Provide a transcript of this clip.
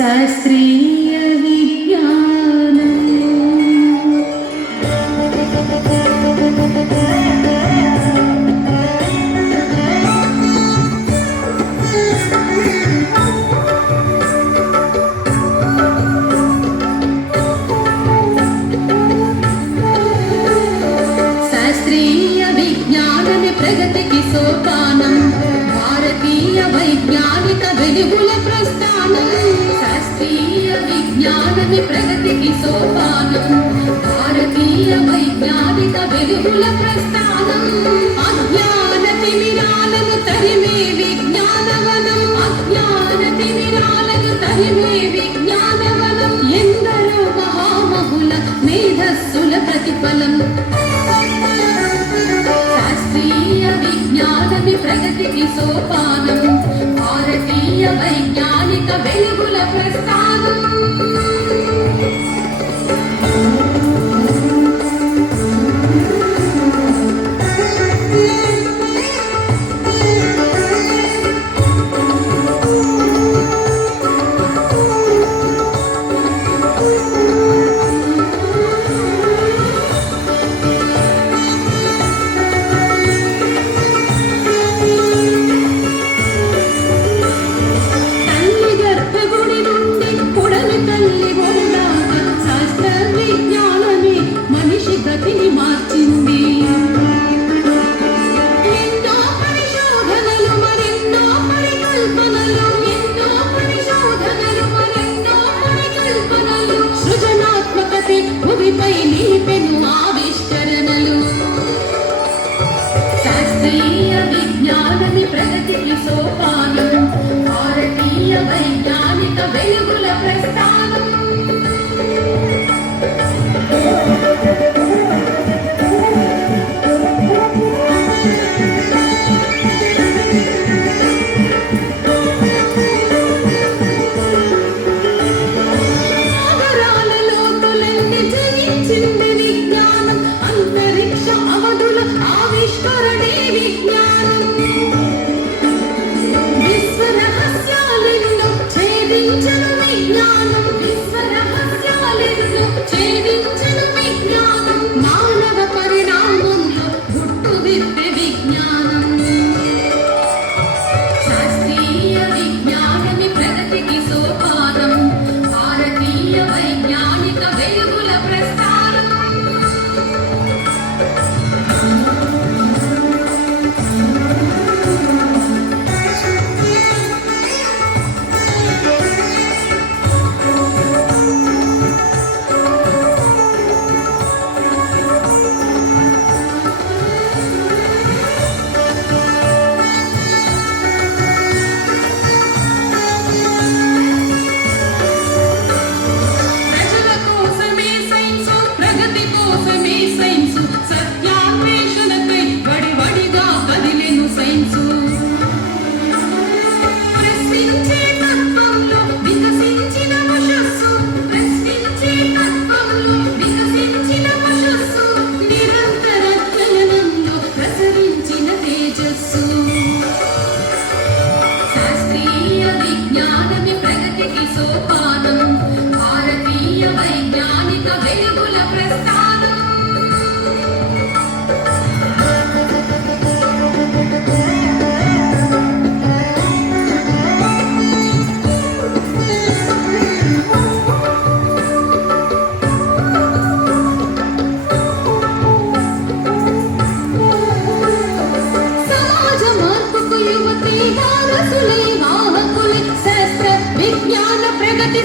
శాస్త్రీయ విజ్ఞానం శాస్త్రీయ విజ్ఞానమే ప్రగతికి సోపానం భారతీయ వైజ్ఞానిక వెలుగుల ప్రస్థానం శాస్త్రీయ విజ్ఞానమే ప్రగతికి సోపానం భారతీయ వైజ్ఞానిక వెలుగుల ప్రస్థానం అజ్ఞాన తిమిరాలను తరిమే విజ్ఞానవనం అజ్ఞాన తిమిరాలను తరిమే విజ్ఞానవనం ఎందరో మహామహుల మేధస్సుల ప్రతిఫలం శాస్త్రీయ విజ్ఞానమే ప్రగతికి సోపానం భారతీయ వైజ్ఞానిక వెలుగుల ప్రస్థానం భూమిపై నిలిపెను ఆవిష్కరణలు శాస్త్రీయ విజ్ఞానమే ప్రగతికి సోపానం భారతీయ వైజ్ఞానిక వెలుగుల ప్రస్థానం విజ్ఞాన ప్రగతి